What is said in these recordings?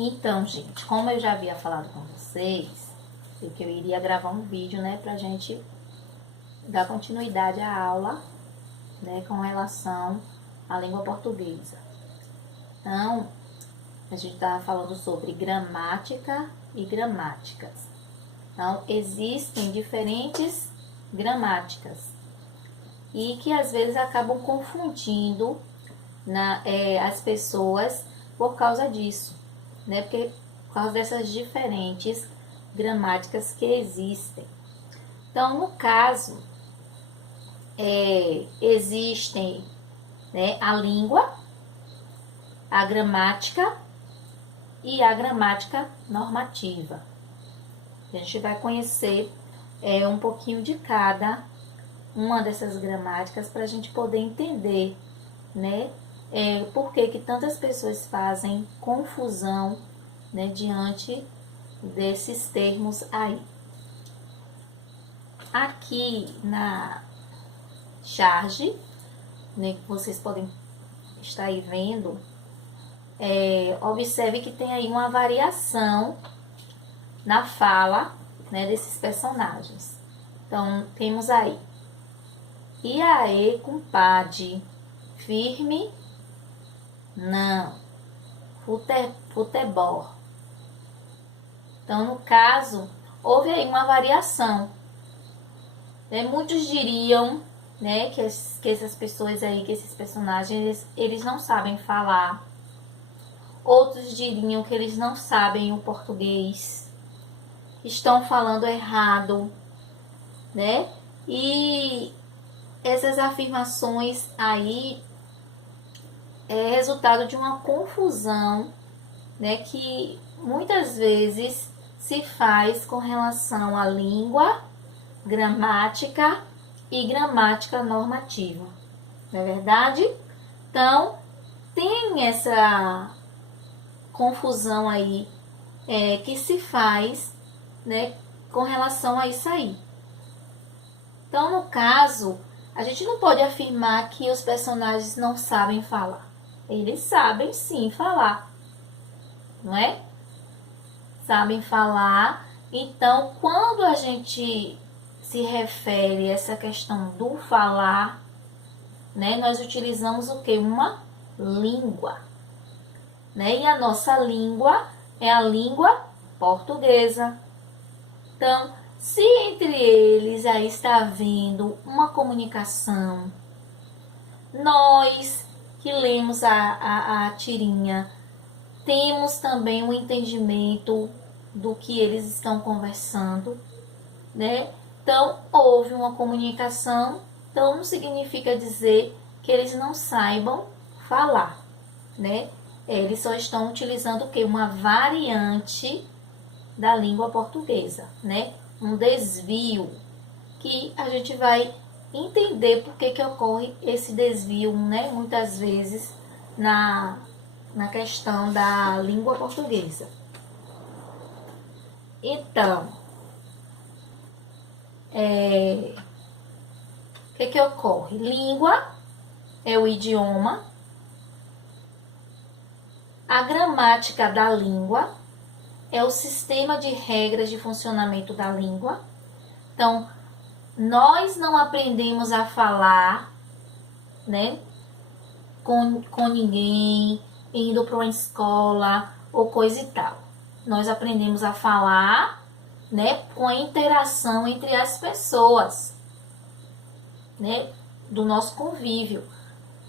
Então, gente, como eu já havia falado com vocês, que eu iria gravar um vídeo, né, pra gente dar continuidade à aula, né, com relação à língua portuguesa. Então, a gente estava falando sobre gramática e gramáticas. Então, existem diferentes gramáticas e que às vezes acabam confundindo as pessoas por causa disso, né? Porque por causa dessas diferentes gramáticas que existem. Então, no caso, existem, né, a língua, a gramática e a gramática normativa. A gente vai conhecer um pouquinho de cada uma dessas gramáticas para a gente poder entender, né, por que tantas pessoas fazem confusão, né, diante desses termos aí. Aqui na charge, né, que vocês podem estar aí vendo, observe que tem aí uma variação na fala, né, desses personagens. Então, temos aí: e aí, compadre, firme, não, futebol. Então, no caso, houve aí uma variação. Muitos diriam, né, que essas pessoas aí, que esses personagens, eles não sabem falar. Outros diriam que eles não sabem o português, estão falando errado, né? E essas afirmações aí é resultado de uma confusão, né, que muitas vezes se faz com relação à língua, gramática e gramática normativa. Não é verdade? Então, tem essa confusão aí que se faz, né, com relação a isso aí. Então, no caso, a gente não pode afirmar que os personagens não sabem falar. Eles sabem sim falar, não é? Sabem falar. Então, quando a gente se refere a essa questão do falar, né, nós utilizamos o quê? Uma língua, né? E a nossa língua é a língua portuguesa. Então, se entre eles aí está havendo uma comunicação, nós que lemos a tirinha temos também um entendimento do que eles estão conversando, né? Então, houve uma comunicação, então não significa dizer que eles não saibam falar, né? Eles só estão utilizando o quê? Uma variante da língua portuguesa, né? Um desvio, que a gente vai entender por que ocorre esse desvio, né? Muitas vezes na questão da língua portuguesa. Então, o que ocorre? Língua é o idioma, a gramática da língua é o sistema de regras de funcionamento da língua. Então, nós não aprendemos a falar, né, com ninguém, indo para uma escola ou coisa e tal. Nós aprendemos a falar, né, com a interação entre as pessoas, né, do nosso convívio.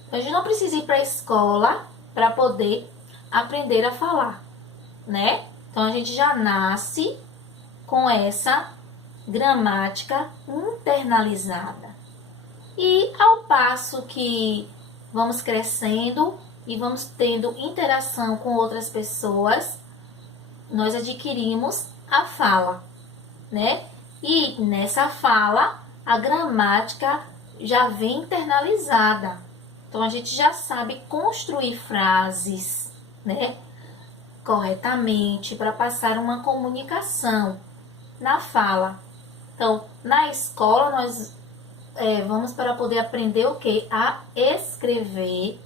Então, a gente não precisa ir para a escola para poder aprender a falar, né? Então, a gente já nasce com essa gramática internalizada. E ao passo que vamos crescendo e vamos tendo interação com outras pessoas, nós adquirimos a fala, né? E nessa fala, a gramática já vem internalizada. Então, a gente já sabe construir frases, né, corretamente para passar uma comunicação na fala. Então, na escola, nós vamos para poder aprender o quê? A escrever,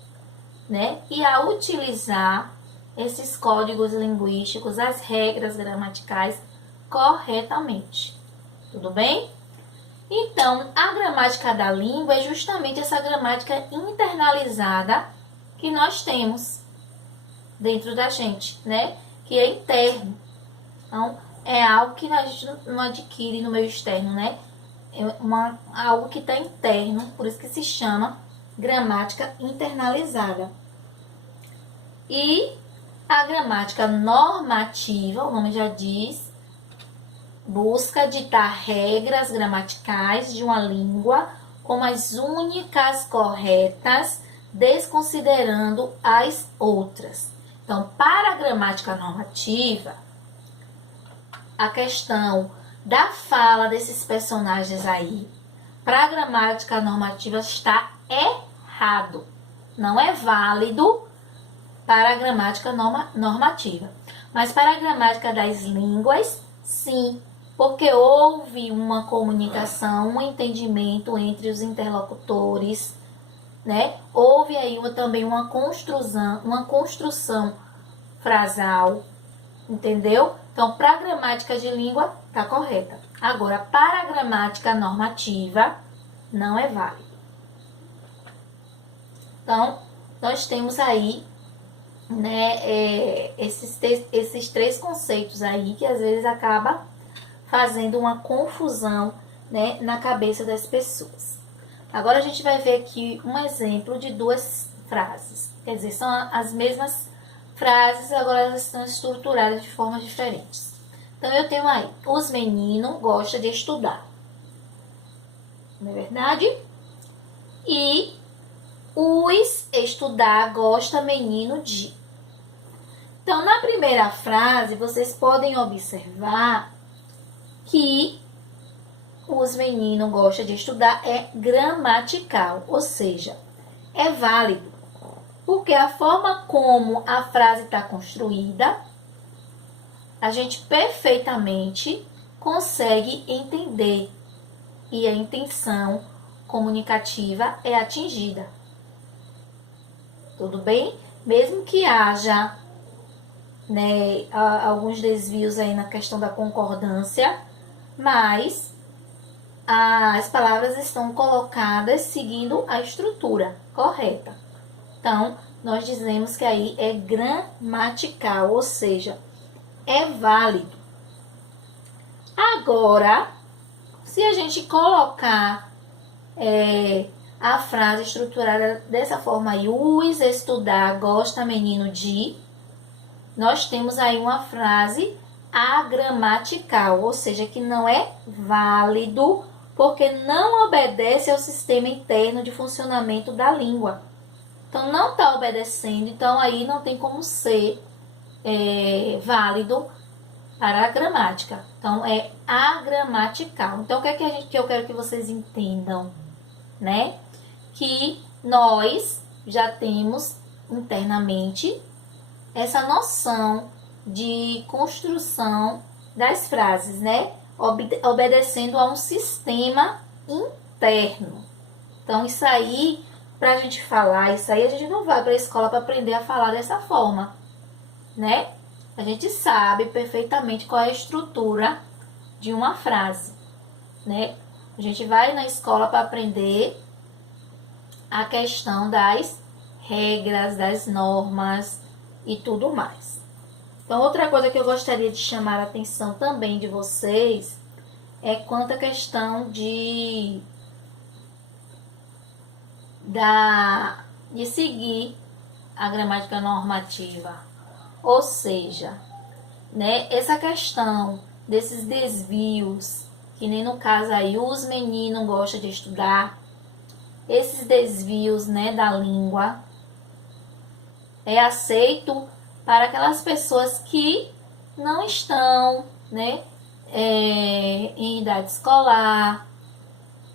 né, e a utilizar esses códigos linguísticos, as regras gramaticais corretamente. Tudo bem? Então, a gramática da língua é justamente essa gramática internalizada que nós temos dentro da gente, né? Que é interno. Então, é algo que a gente não adquire no meio externo, né? É algo que está interno, por isso que se chama gramática internalizada. E a gramática normativa, o nome já diz, busca ditar regras gramaticais de uma língua como as únicas corretas, desconsiderando as outras. Então, para a gramática normativa, a questão da fala desses personagens aí, para a gramática normativa está errado. Não é válido para a gramática normativa. Mas para a gramática das línguas, sim, porque houve uma comunicação, um entendimento entre os interlocutores, né? Houve aí também uma construção frasal, entendeu? Então, para a gramática de língua, está correta. Agora, para a gramática normativa, não é válido. Então, nós temos aí, né, esses três conceitos aí que às vezes acaba fazendo uma confusão, né, na cabeça das pessoas. Agora a gente vai ver aqui um exemplo de duas frases. Quer dizer, são as mesmas frases, agora elas estão estruturadas de formas diferentes. Então eu tenho aí, os meninos gostam de estudar. Não é verdade? E os estudar gosta menino de. Então, na primeira frase, vocês podem observar que os meninos gostam de estudar é gramatical, ou seja, é válido, porque a forma como a frase está construída, a gente perfeitamente consegue entender e a intenção comunicativa é atingida. Tudo bem? Mesmo que haja, né, alguns desvios aí na questão da concordância, mas as palavras estão colocadas seguindo a estrutura correta. Então, nós dizemos que aí é gramatical, ou seja, é válido. Agora, se a gente colocar a frase estruturada dessa forma aí, os estudar gosta menino de, nós temos aí uma frase agramatical, ou seja, que não é válido porque não obedece ao sistema interno de funcionamento da língua. Então, não está obedecendo, então aí não tem como ser válido para a gramática. Então, é agramatical. Então, o que é que eu quero que vocês entendam, né? Que nós já temos internamente essa noção de construção das frases, né? Obedecendo a um sistema interno. Então, isso aí, para a gente falar isso aí, a gente não vai para a escola para aprender a falar dessa forma, né? A gente sabe perfeitamente qual é a estrutura de uma frase, né? A gente vai na escola para aprender a questão das regras, das normas e tudo mais. Então, outra coisa que eu gostaria de chamar a atenção também de vocês é quanto à questão de seguir a gramática normativa. Ou seja, né, essa questão desses desvios, que nem no caso aí, os meninos gostam de estudar, esses desvios, né, da língua, é aceito para aquelas pessoas que não estão, né, em idade escolar,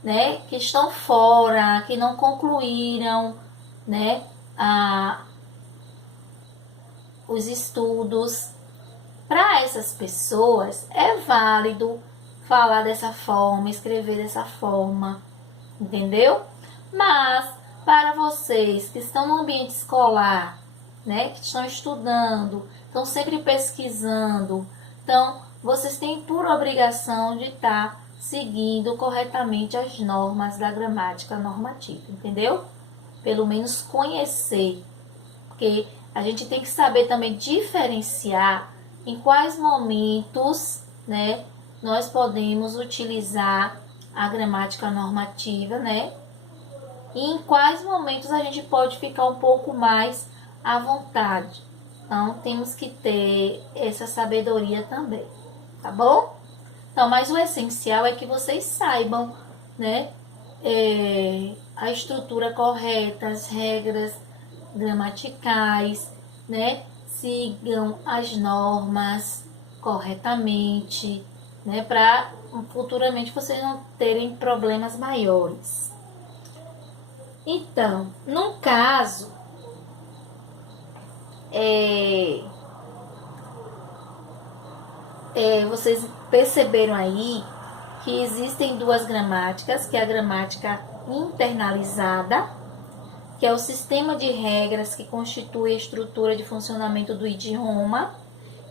né, que estão fora, que não concluíram, né, os estudos. Para essas pessoas é válido falar dessa forma, escrever dessa forma, entendeu? Mas para vocês que estão no ambiente escolar, né, que estão estudando, estão sempre pesquisando. Então, vocês têm por obrigação de estar seguindo corretamente as normas da gramática normativa, entendeu? Pelo menos conhecer, porque a gente tem que saber também diferenciar em quais momentos, né, nós podemos utilizar a gramática normativa, né? E em quais momentos a gente pode ficar um pouco mais à vontade. Então, temos que ter essa sabedoria também, tá bom? Então, mas o essencial é que vocês saibam, né, a estrutura correta, as regras gramaticais, né, sigam as normas corretamente, né, para futuramente vocês não terem problemas maiores. Então, no caso, vocês perceberam aí que existem duas gramáticas, que é a gramática internalizada, que é o sistema de regras que constitui a estrutura de funcionamento do idioma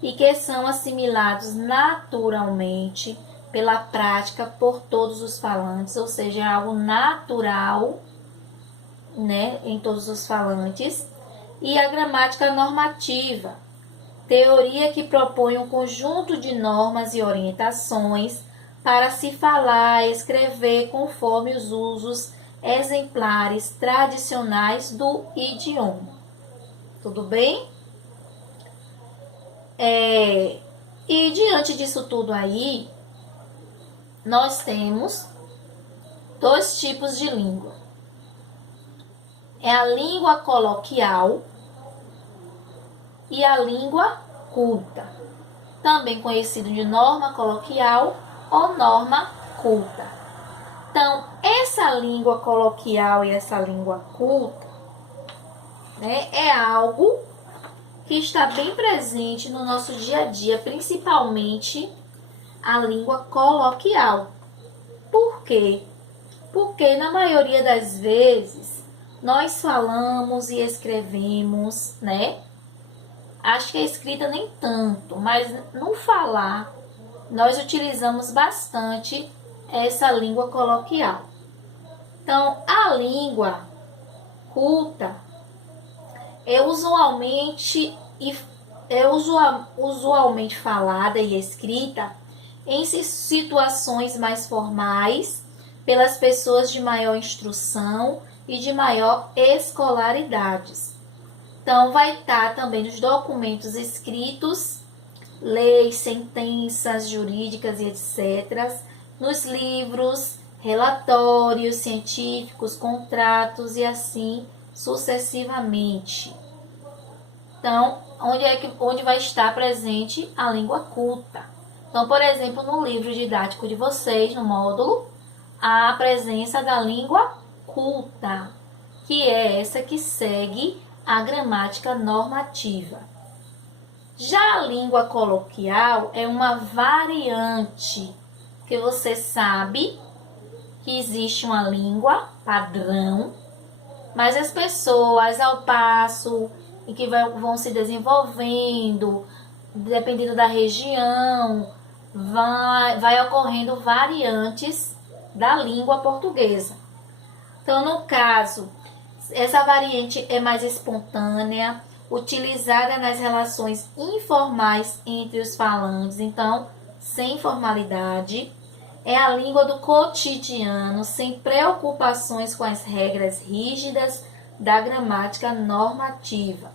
e que são assimilados naturalmente pela prática por todos os falantes, ou seja, é algo natural, né, em todos os falantes. E a gramática normativa, teoria que propõe um conjunto de normas e orientações para se falar e escrever conforme os usos exemplares tradicionais do idioma. Tudo bem? E diante disso tudo aí, nós temos dois tipos de língua. É a língua coloquial e a língua culta, também conhecido de norma coloquial ou norma culta. Então, essa língua coloquial e essa língua culta, né, é algo que está bem presente no nosso dia a dia, principalmente a língua coloquial. Por quê? Porque na maioria das vezes nós falamos e escrevemos, né? Acho que a escrita nem tanto, mas no falar nós utilizamos bastante essa língua coloquial. Então, a língua culta é usualmente falada e escrita em situações mais formais pelas pessoas de maior instrução e de maior escolaridades. Então, vai estar também nos documentos escritos, leis, sentenças jurídicas e etc., nos livros, relatórios científicos, contratos e assim sucessivamente. Então, onde vai estar presente a língua culta? Então, por exemplo, no livro didático de vocês, no módulo, há a presença da língua culta, que é essa que segue a gramática normativa. Já a língua coloquial é uma variante, que você sabe que existe uma língua padrão, mas as pessoas, ao passo em que vão se desenvolvendo, dependendo da região, vai ocorrendo variantes da língua portuguesa. Então, no caso, essa variante é mais espontânea, utilizada nas relações informais entre os falantes, então, sem formalidade. É a língua do cotidiano, sem preocupações com as regras rígidas da gramática normativa.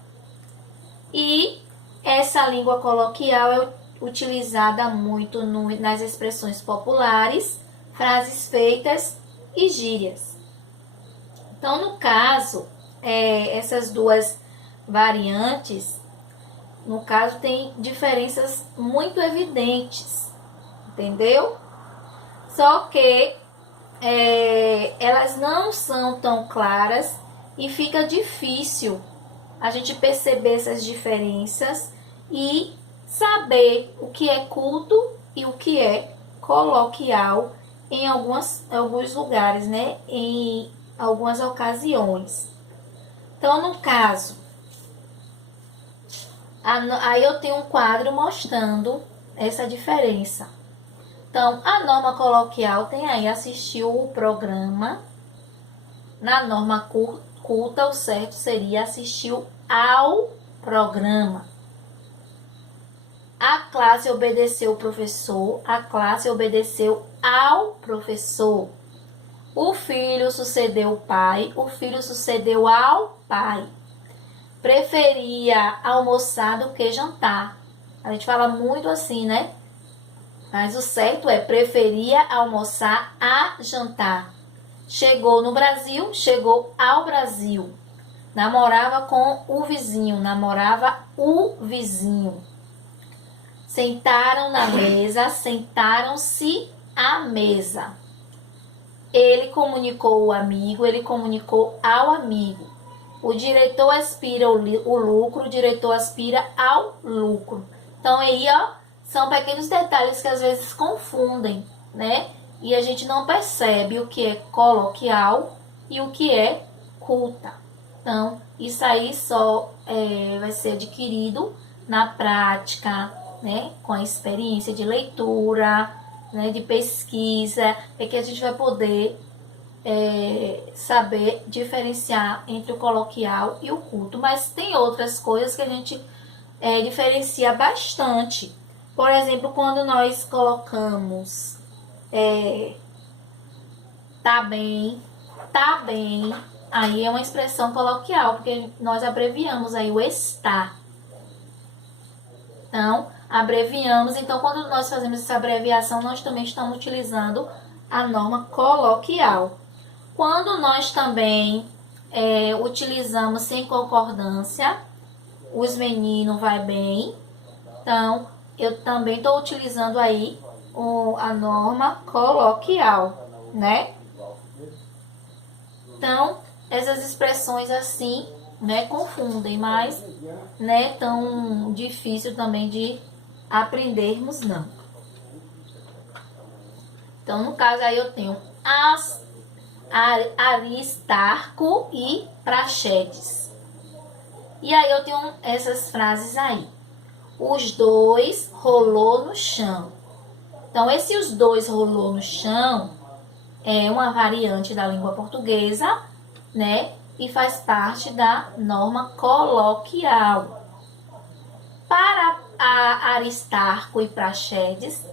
E essa língua coloquial é utilizada muito nas expressões populares, frases feitas e gírias. Então, no caso, essas duas variantes, no caso, tem diferenças muito evidentes, entendeu? Só que elas não são tão claras e fica difícil a gente perceber essas diferenças e saber o que é culto e o que é coloquial em alguns lugares, né? Em algumas ocasiões. Então, no caso, Aí eu tenho um quadro mostrando essa diferença. Então, a norma coloquial tem aí assistiu o programa. Na norma culta, o certo seria assistiu ao programa. A classe obedeceu o professor, a classe obedeceu ao professor. O filho sucedeu o pai, o filho sucedeu ao pai. Preferia almoçar do que jantar. A gente fala muito assim, né? Mas o certo é preferia almoçar a jantar. Chegou no Brasil, chegou ao Brasil. Namorava com o vizinho, namorava o vizinho. Sentaram na mesa, sentaram-se à mesa. Ele comunicou o amigo, ele comunicou ao amigo. O diretor aspira o lucro, o diretor aspira ao lucro. Então aí, ó, são pequenos detalhes que às vezes confundem, né? E a gente não percebe o que é coloquial e o que é culta. Então, isso aí só vai ser adquirido na prática, né? Com a experiência de leitura, né? De pesquisa, é que a gente vai poder saber diferenciar entre o coloquial e o culto. Mas tem outras coisas que a gente diferencia bastante. Por exemplo, quando nós colocamos tá bem, aí é uma expressão coloquial, porque nós abreviamos aí o está. Então, abreviamos. Então, quando nós fazemos essa abreviação, nós também estamos utilizando a norma coloquial. Quando nós também utilizamos sem concordância, os meninos vai bem. Então, eu também estou utilizando aí a norma coloquial, né? Então, essas expressões assim, né, confundem, mas não é tão difícil também de aprendermos, não. Então, no caso aí eu tenho Aristarco e Praxedes. E aí eu tenho essas frases aí. Os dois rolou no chão. Então, esse os dois rolou no chão é uma variante da língua portuguesa, né? E faz parte da norma coloquial. Para Aristarco e Praxedes,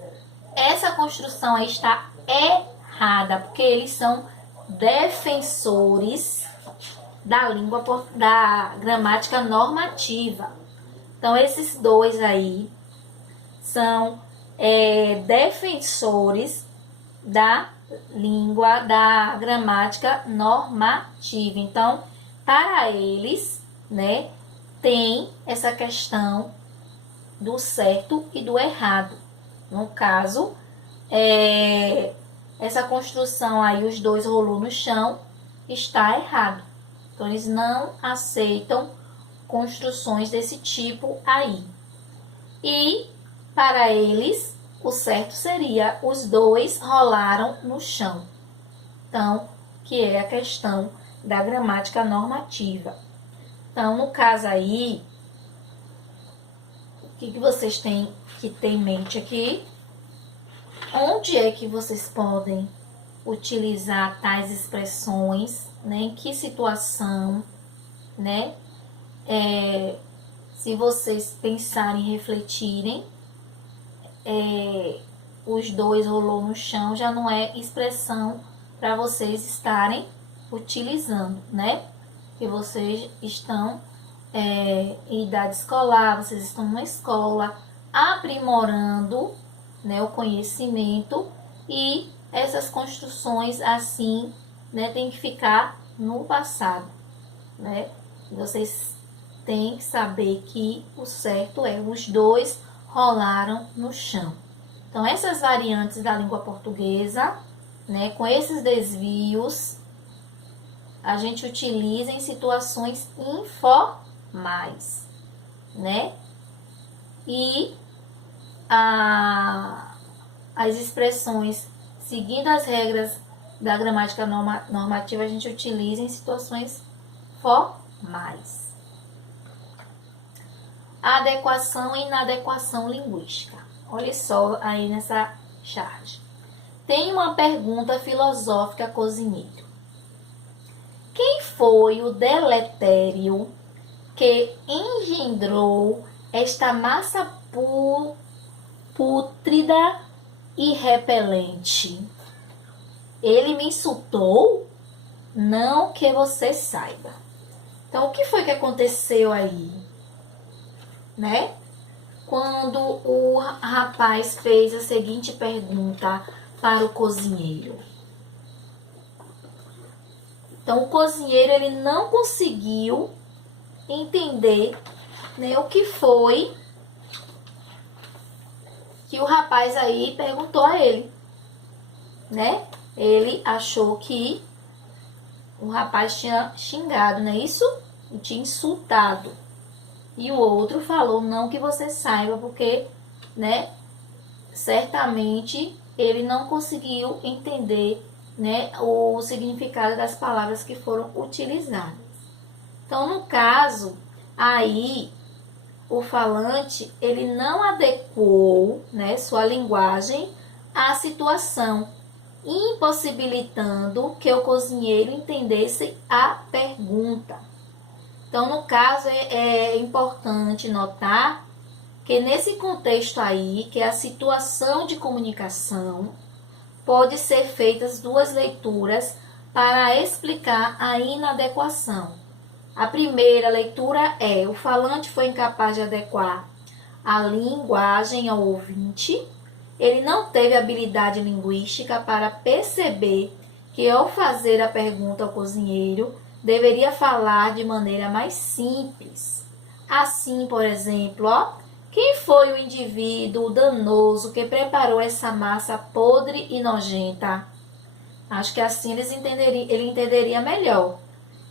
essa construção aí está errada, porque eles são defensores da gramática normativa. Então, esses dois aí são defensores da língua, da gramática normativa. Então, para eles, né, tem essa questão do certo e do errado. No caso, essa construção aí, os dois rolou no chão, está errado. Então, eles não aceitam construções desse tipo aí. E, para eles, o certo seria os dois rolaram no chão. Então, que é a questão da gramática normativa. Então, no caso aí, o que vocês têm que ter em mente aqui? Onde é que vocês podem utilizar tais expressões, né? Em que situação, né? Se vocês pensarem, refletirem, os dois rolou no chão já não é expressão para vocês estarem utilizando, né? Que vocês estão em idade escolar, vocês estão numa escola aprimorando, né, o conhecimento, e essas construções assim, né, tem que ficar no passado, né? Vocês têm que saber que o certo é os dois rolaram no chão. Então, essas variantes da língua portuguesa, né, com esses desvios, a gente utiliza em situações informais, né? E as expressões seguindo as regras da gramática normativa, a gente utiliza em situações formais. adequação e inadequação linguística. Olha só aí nessa charge. Tem uma pergunta filosófica, cozinheiro. Quem foi o deletério que engendrou esta massa pútrida e repelente? Ele me insultou? Não que você saiba. Então, o que foi que aconteceu aí? Né? Quando o rapaz fez a seguinte pergunta para o cozinheiro. Então, o cozinheiro ele não conseguiu entender, né, o que foi que o rapaz aí perguntou a ele, né? Ele achou que o rapaz tinha xingado, não é isso? E tinha insultado. E o outro falou, não que você saiba, porque, né, certamente ele não conseguiu entender, né, o significado das palavras que foram utilizadas. Então, no caso, aí, o falante, ele não adequou, né, sua linguagem à situação, impossibilitando que o cozinheiro entendesse a pergunta. Então, no caso, é importante notar que nesse contexto aí, que é a situação de comunicação, pode ser feitas duas leituras para explicar a inadequação. A primeira leitura é: o falante foi incapaz de adequar a linguagem ao ouvinte. Ele não teve habilidade linguística para perceber que, ao fazer a pergunta ao cozinheiro, deveria falar de maneira mais simples. Assim, por exemplo, quem foi o indivíduo danoso que preparou essa massa podre e nojenta? Acho que assim ele entenderia melhor.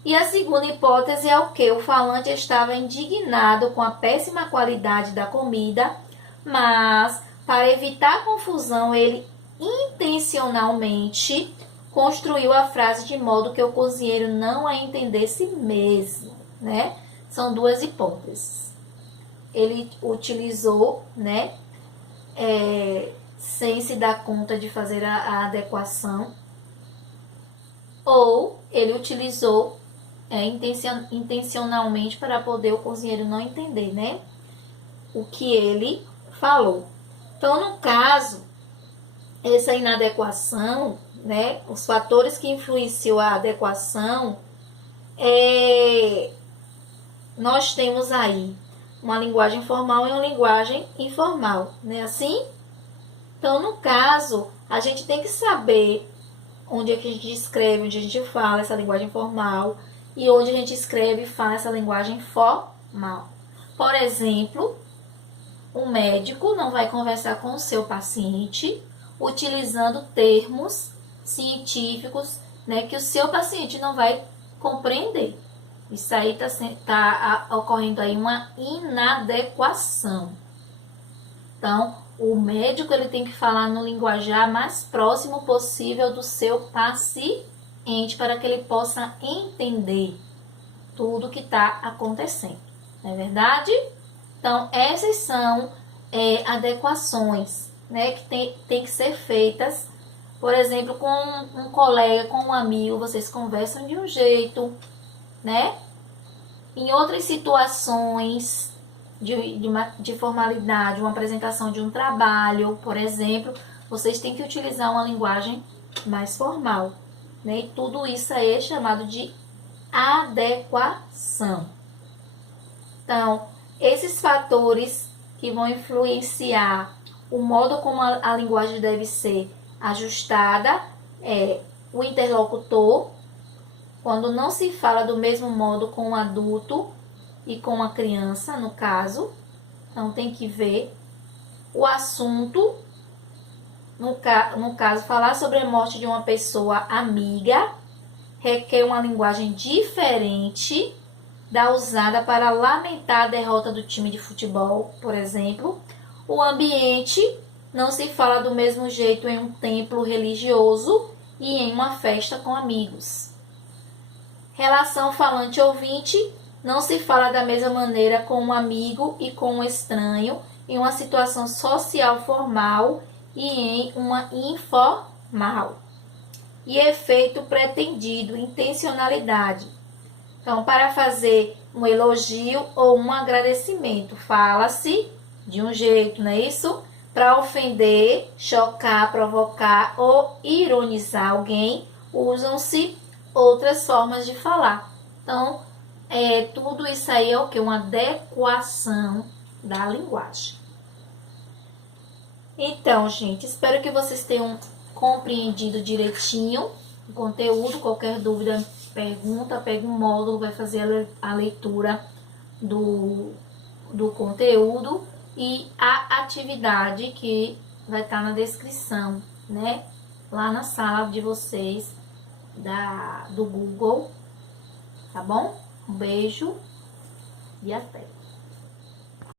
E a segunda hipótese é o que? O falante estava indignado com a péssima qualidade da comida, mas, para evitar confusão, ele intencionalmente construiu a frase de modo que o cozinheiro não a entendesse mesmo, né? São duas hipóteses. Ele utilizou, né, sem se dar conta de fazer a adequação, ou ele utilizou intencionalmente para poder o cozinheiro não entender, né, o que ele falou. Então, no caso, essa inadequação, né, os fatores que influenciam a adequação, nós temos aí uma linguagem formal e uma linguagem informal, né, assim? Então, no caso, a gente tem que saber onde é que a gente escreve, onde a gente fala essa linguagem formal e onde a gente escreve e fala essa linguagem formal. Por exemplo, um médico não vai conversar com o seu paciente utilizando termos científicos, né, que o seu paciente não vai compreender. Isso aí tá ocorrendo aí uma inadequação. Então, o médico ele tem que falar no linguajar mais próximo possível do seu paciente para que ele possa entender tudo que está acontecendo. Não é verdade? Então, essas são adequações, né, que tem que ser feitas. Por exemplo, com um colega, com um amigo, vocês conversam de um jeito, né? Em outras situações de formalidade, uma apresentação de um trabalho, por exemplo, vocês têm que utilizar uma linguagem mais formal, né? E tudo isso aí é chamado de adequação. Então, esses fatores que vão influenciar o modo como a linguagem deve ser ajustada é o interlocutor, quando não se fala do mesmo modo com um adulto e com uma criança, no caso. Então, tem que ver o assunto, no caso, falar sobre a morte de uma pessoa amiga requer uma linguagem diferente da usada para lamentar a derrota do time de futebol, por exemplo. O ambiente não se fala do mesmo jeito em um templo religioso e em uma festa com amigos. Relação falante-ouvinte Não se fala da mesma maneira com um amigo e com um estranho em uma situação social formal e em uma informal. E efeito pretendido, intencionalidade. Então, para fazer um elogio ou um agradecimento, fala-se de um jeito, não é isso? Para ofender, chocar, provocar ou ironizar alguém, usam-se outras formas de falar. Então, tudo isso aí é o que? Uma adequação da linguagem. Então, gente, espero que vocês tenham compreendido direitinho o conteúdo. Qualquer dúvida, pergunta, pega um módulo, vai fazer a leitura do conteúdo e a atividade que vai estar na descrição, né? Lá na sala de vocês do Google, tá bom? Um beijo e até!